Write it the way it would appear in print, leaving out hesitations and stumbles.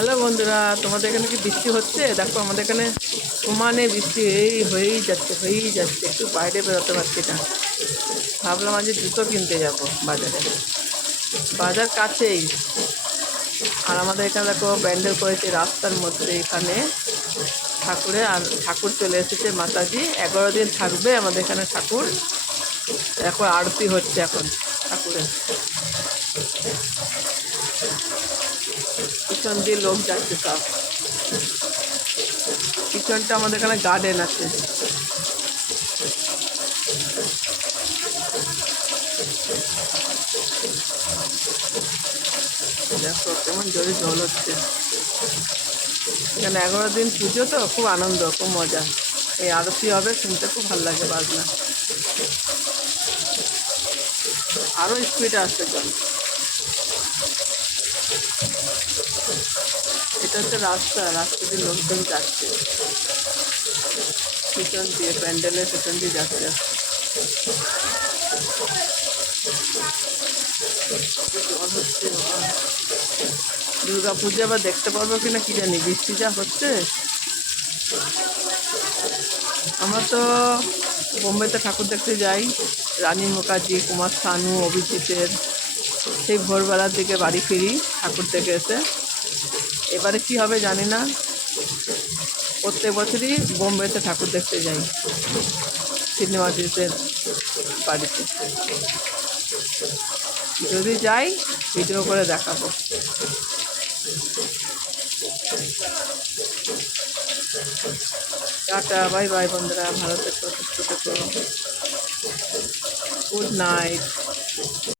Hello বন্ধুরা, তোমাদের এখানে কি বৃষ্টি হচ্ছে? দেখো আমাদের এখানে সমানে বৃষ্টি হয়েই যাচ্ছে। একটু বাইরে বেরোতে পারছি না। ভাবলাম আজ জুতো কিনতে যাব বাজারে। বাজার কাছেই। আর আমাদের এখানে দেখো প্যান্ডেল করেছে রাস্তার মধ্যে। এখানে ঠাকুর চলে এসেছে মাতাজি। 11 দিন থাকবে আমাদের এখানে ঠাকুর। দেখো আরতি হচ্ছে এখন ঠাকুরের। পিছন দিয়ে লোক যাচ্ছে সব। পিছনটা আমাদের এখানে গার্ডেন আছে। দেখো কেমন জোরে জল হচ্ছে। এখানে 11 দিন পুজো তো, খুব আনন্দ, খুব মজা। এই আরতি হবে, শুনতে খুব ভালো লাগে বাজনা। আরো স্পিডে আসছে জল। এটা হচ্ছে রাস্তা দিয়ে লোকজন যাচ্ছে। পিছন দিয়ে প্যান্ডেলের পিছন দিয়ে যাচ্ছে। জল হচ্ছে বাবা। দুর্গা পুজো আবার দেখতে পারবো কিনা কি জানি, বৃষ্টি যা হচ্ছে। আমরা তো বোম্বেতে ঠাকুর দেখতে যাই, রানী মুখার্জি, কুমার শানু, অভিজিতের। সেই ভোরবেলার দিকে বাড়ি ফিরি ঠাকুর দেখে এসে। এবারে কি হবে জানি না। প্রত্যেক বছরই বোম্বেতে ঠাকুর দেখতে যাই সিনেমাজিতের বাড়িতে। যদি যাই ভিডিও করে দেখাবো। টাটা, বাই বাই বন্ধুরা, ভালো থেকো, সুস্থ থেকো। Good night.